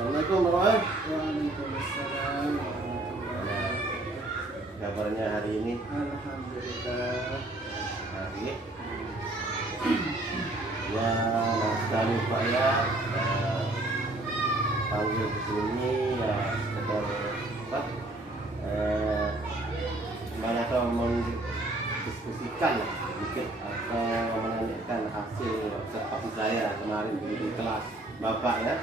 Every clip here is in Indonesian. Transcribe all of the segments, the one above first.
Assalamualaikum warahmatullahi. Waalaikumsalam warahmatullahi wabarakatuh. Kabarnya hari ini? Alhamdulillah. Hari ya, maaf sekali Pak ya, panggil ke sini ya sekedar apa? Manakah mendiskusikan sedikit atau menanyakan hasil observasi saya kemarin di kelas Bapak ya.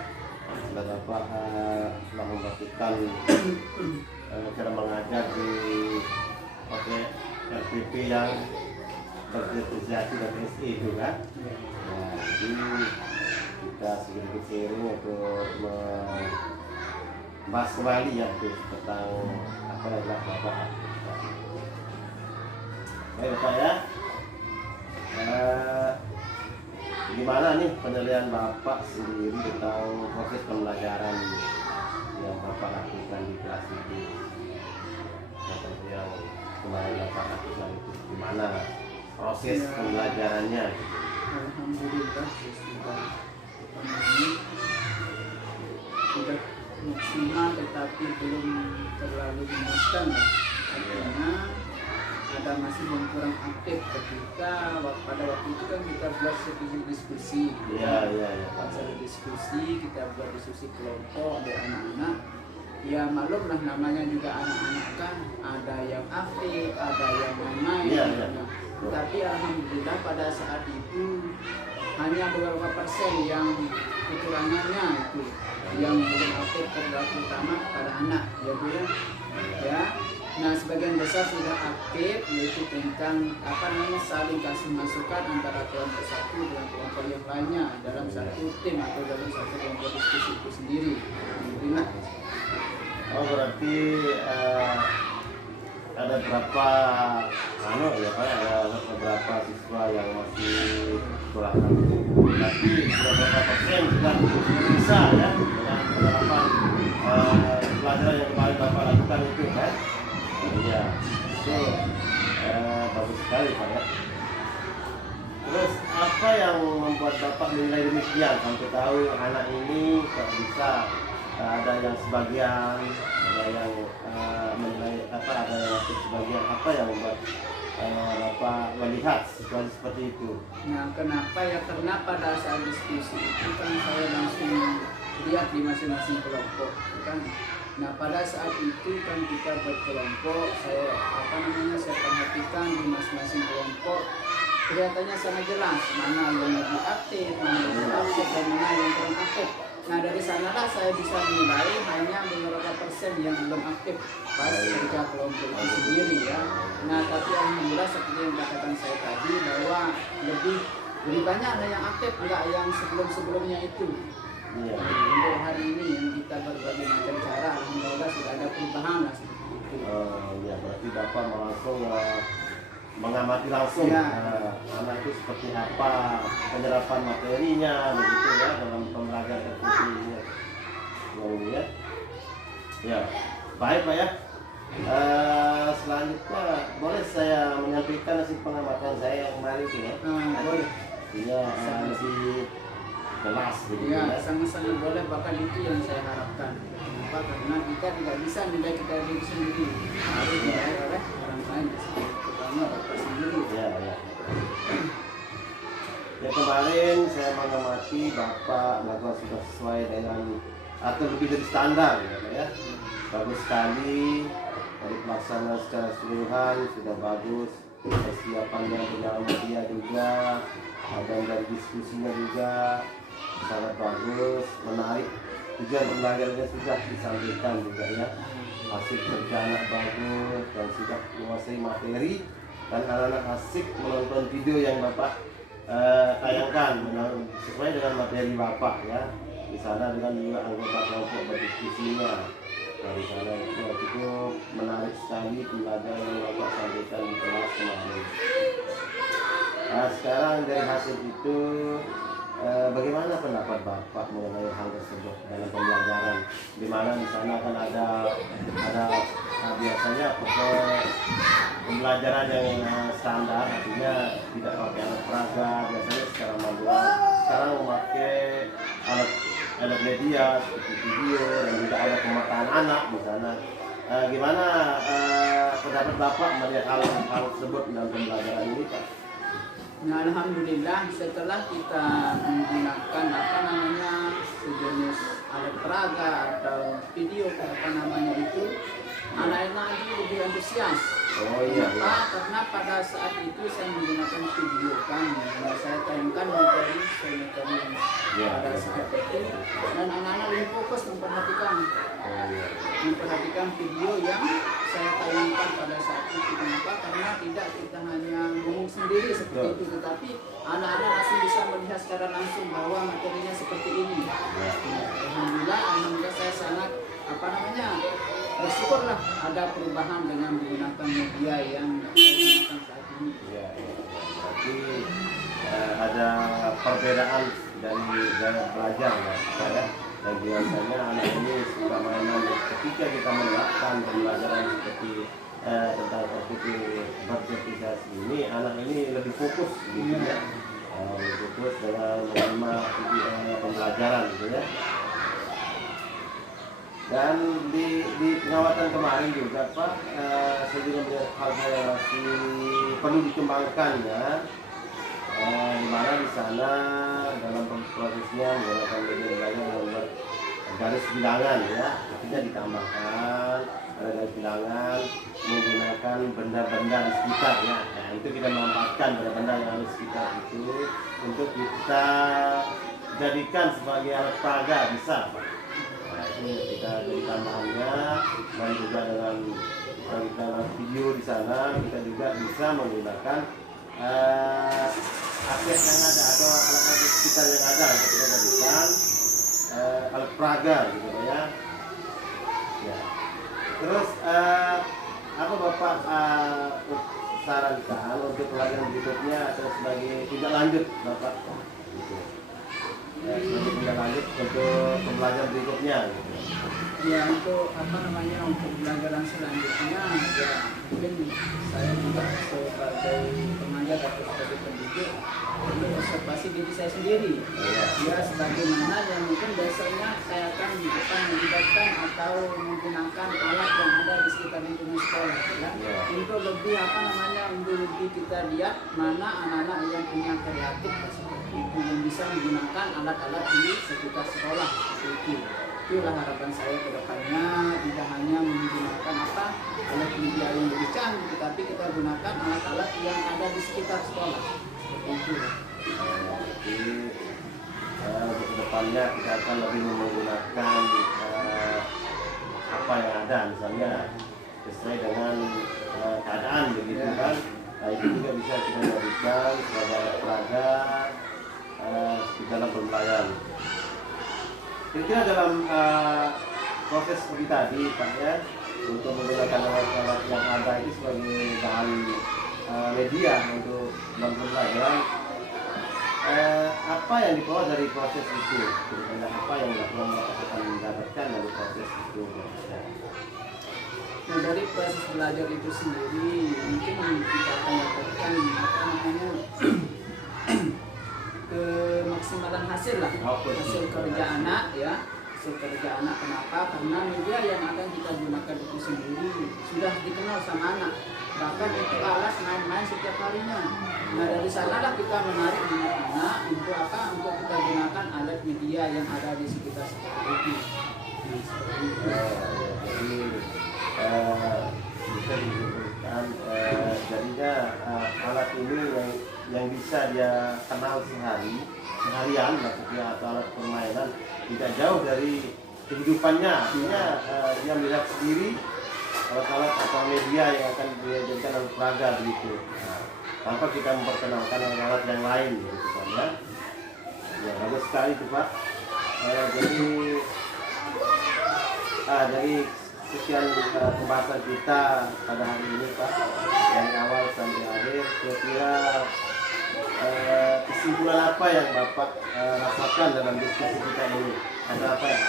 Setelah Bapak telah memperhatikan cara mengajar di RPP yang bersertifikasi dan SE itu kan. Nah, jadi kita sedikit sharing untuk membahas kembali ya tentang apa yang telah Bapak lakukan. Baik Bapak ya, gimana nih penilaian Bapak sendiri tentang proses pembelajaran yang Bapak lakukan di kelas itu? Yang kemarin Bapak lakukan itu gimana proses pembelajarannya? Alhamdulillah sudah maksimal, tetapi belum terlalu memuaskan lah. Karena ada masih kurang aktif ketika pada waktu itu kan kita buat sedikit diskusi. Pada diskusi kita buat diskusi kelompok ada anak-anak. Ya maklum lah, namanya juga anak-anak kan, ada yang aktif, ada yang main-main. Tapi alhamdulillah pada saat itu hanya beberapa persen yang kekurangannya itu yang belum aktif, terutama pada anak ya. Nah, sebagian besar sudah aktif, yaitu tentang saling kasih masukan antara kelompok satu dengan kelompok yang lainnya dalam satu tim atau dalam satu kelompok diskusi itu sendiri. Alhamdulillah. Oh, berarti ada berapa ya Pak, ada beberapa siswa yang masih kurang aktif, tapi beberapa persen sudah bisa ya dengan penerapan pelajaran yang kemarin Bapak lakukan itu kan. Iya, itu bagus sekali Pak ya. Terus apa yang membuat Bapak menilai demikian sampai tahu anak ini kok bisa ada yang sebagian, ada yang menilai ada yang masuk sebagian, apa yang membuat Bapak melihat situasi seperti itu? Nah, kenapa ya? Karena pada saat diskusi itu kan saya langsung lihat di masing-masing kelompok kan. Nah, pada saat itu kan kita berkelompok, saya perhatikan di masing-masing kelompok kelihatannya sangat jelas mana yang lebih aktif, mana yang lebih aktif, dan mana yang kurang aktif. Nah, dari sanalah saya bisa menilai hanya beberapa persen yang belum aktif pas kerja kelompok itu sendiri ya. Nah, tapi alhamdulillah seperti yang katakan saya tadi bahwa lebih banyak ada yang aktif, enggak yang sebelum-sebelumnya itu. Untuk hari ini yang kita berbagai macam cara, alhamdulillah sudah ada perubahan lah seperti itu. Ya, berarti Bapak langsung mengamati langsung anak itu seperti apa penyerapan materinya begitu ya dalam pembelajaran ini ya. Ya, baik Pak ya. Selanjutnya boleh saya menyampaikan hasil pengamatan saya yang kemarin ini ya? Boleh. Iya, lebih jelas begitu ya. Sangat-sangat boleh, bahkan itu yang saya harapkan. Kenapa? Karena kita tidak bisa nilai kita diri sendiri, harus dinilai oleh orang lain. Bapak sendiri. Ya. Ya, kemarin saya mengamati Bapak melakukan sudah sesuai dengan atau lebih dari standar ya. Bagus sekali dari pelaksanaan secara keseluruhan sudah bagus, persiapannya dengan media juga, dan dari diskusinya juga sangat bagus, menarik. Tujuan pembelajarannya sudah disampaikan juga ya. Hasil kerja anak bagus dan sudah menguasai materi, dan anak-anak asik menonton video yang Bapak tayangkan sesuai dengan materi Bapak ya. Di sana dengan juga anggota kelompok berdiskusinya. Dari sana itu cukup menarik sekali pembelajaran yang Bapak sampaikan di kelas kemarin. Nah, sekarang dari hasil itu bagaimana pendapat Bapak mengenai hal tersebut dalam pembelajaran? Di mana di sana kan ada biasanya proses pembelajaran yang standar, artinya tidak pakai alat peraga, biasanya secara manual. Sekarang memakai alat media seperti video dan juga ada pemetaan anak di sana. Gimana pendapat Bapak melihat hal tersebut dalam pembelajaran ini, Pak? Nah, alhamdulillah setelah kita menggunakan apa namanya sejenis alat peraga atau video apa namanya itu, anak-anak itu lebih antusias. Oh iya. Kenapa? Karena pada saat itu saya menggunakan video kan, saya tayangkan materi pada saat itu, dan anak-anak lebih fokus memperhatikan video yang saya tayangkan pada saat itu. Kenapa? Karena tidak kita hanya ngomong sendiri seperti itu, tetapi anak-anak langsung bisa melihat secara langsung bahwa materinya seperti ini. Alhamdulillah saya sangat bersyukurlah ada perubahan dengan menggunakan media yang saya gunakan saat ini. Berarti ada perbedaan dari gaya belajar ya. Dan biasanya anak ini suka mainan ketika kita menerapkan pembelajaran seperti tentang topik bersertifikasi ini, anak ini lebih fokus gitu ya. Lebih fokus dengan menerima pembelajaran gitu ya. Dan di pengawasan kemarin juga Pak, saya juga melihat hal-hal yang masih perlu dikembangkan ya. Di mana di sana dalam prosesnya menggunakan media belajar membuat garis bilangan ya, artinya ditambahkan ada garis bilangan menggunakan benda-benda di sekitar ya. Nah, itu kita memanfaatkan benda-benda yang ada di sekitar itu untuk kita jadikan sebagai alat peraga bisa. Kita jadi tambahannya, dan juga dengan kita video di sana kita juga bisa menggunakan aset yang ada atau alat-alat sekitar yang ada untuk kita jadikan alat peraga gitu ya. Terus apa Bapak sarankan untuk pelajaran berikutnya atau sebagai tindak lanjut Bapak? Gitu. Sebagai tindak lanjut untuk pembelajaran berikutnya gitu. Ya untuk untuk pembelajaran selanjutnya ya mungkin saya juga sebagai pengajar atau sebagai pendidik perlu observasi diri saya sendiri. Ya sebagaimana yang mungkin biasanya saya akan melibatkan atau menggunakan alat yang ada di sekitar lingkungan sekolah ya. Untuk lebih untuk lebih kita lihat mana anak-anak yang punya kreatif seperti itu yang bisa menggunakan alat-alat di sekitar sekolah seperti itu. Itulah harapan saya ke depannya, tidak hanya menggunakan alat media yang lebih canggih, tetapi kita gunakan alat-alat yang ada di sekitar sekolah. Seperti itu. Jadi untuk kedepannya kita akan lebih menggunakan apa yang ada, misalnya sesuai dengan keadaan begitu kan. Nah, itu juga bisa kita jadikan sebagai alat peraga di dalam pembelajaran. Kira-kira dalam proses seperti tadi Pak ya, untuk menggunakan alat-alat yang ada itu sebagai bahan media untuk dalam pembelajaran, apa yang diperoleh dari proses itu? Kira-kira apa yang akan mendapatkan dari proses itu? Nah, dari proses belajar itu sendiri mungkin kita akan dapatkan kemaksimalan hasil kerja anak ya, hasil kerja anak. Kenapa? Karena media yang akan kita gunakan itu sendiri sudah dikenal sama anak, bahkan untuk alat main-main setiap harinya. Nah dari sanalah kita menarik minat anak untuk untuk kita gunakan alat media yang ada di sekitar seperti itu. Jadi bisa disebutkan jadinya alat ini yang bisa dia kenal seharian maksudnya, atau alat permainan tidak jauh dari kehidupannya, artinya dia melihat sendiri alat-alat atau media yang akan dia jadikan alat peraga begitu, tanpa kita memperkenalkan alat yang lain gitu kan ya. Ya bagus sekali itu Pak. Jadi sekian pembahasan kita pada hari ini Pak, dari awal sampai akhir. Kira-kira kesimpulan apa yang Bapak rasakan dalam diskusi kita ini? Ada apa yang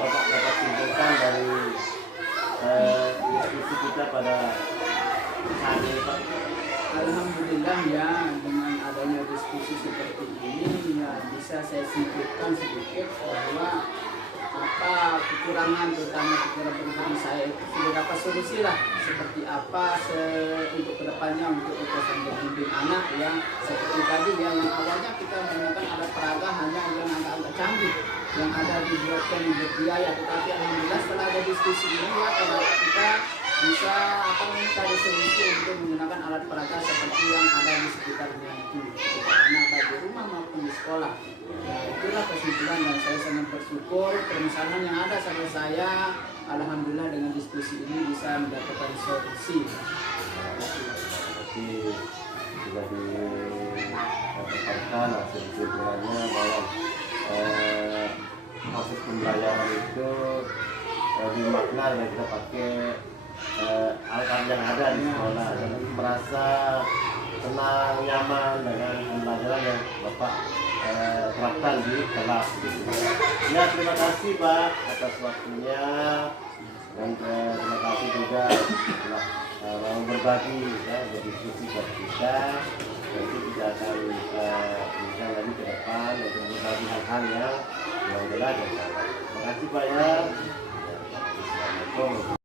Bapak dapat simpulkan dari diskusi kita pada saat ini Pak? Alhamdulillah ya, dengan adanya diskusi seperti ini ya bisa saya simpulkan sedikit bahwa kekurangan terutama pikiran pribadi saya itu sudah dapat solusi lah seperti apa untuk kedepannya untuk urusan membimbing anak yang seperti tadi yang awalnya kita menggunakan alat peraga hanya yang agak-agak canggih yang ada dibuatkan berbiaya, tetapi alhamdulillah setelah ada diskusi ini ya kalau kita bisa cari solusi untuk menggunakan alat peraga seperti yang ada di sekitarnya itu anak baik di rumah maupun di sekolah. Nah, itulah kesimpulan dan saya sangat bersyukur permasalahan yang ada sama saya alhamdulillah dengan diskusi ini bisa mendapatkan solusi. Jadi sudah dikatakan hasil kesimpulannya bahwa proses pembelajaran itu lebih makna dan kita pakai alat yang ada di sekolah dan merasa tenang, nyaman dengan pembelajaran yang Bapak terapkan di kelas. Ya, terima kasih Pak atas waktunya dan terima kasih juga telah mau berbagi ya, berdiskusi buat kita. Nanti kita akan bincang lagi ke depan untuk berbagi hal-hal yang jelas dan salah. Terima kasih Pak ya. Assalamualaikum.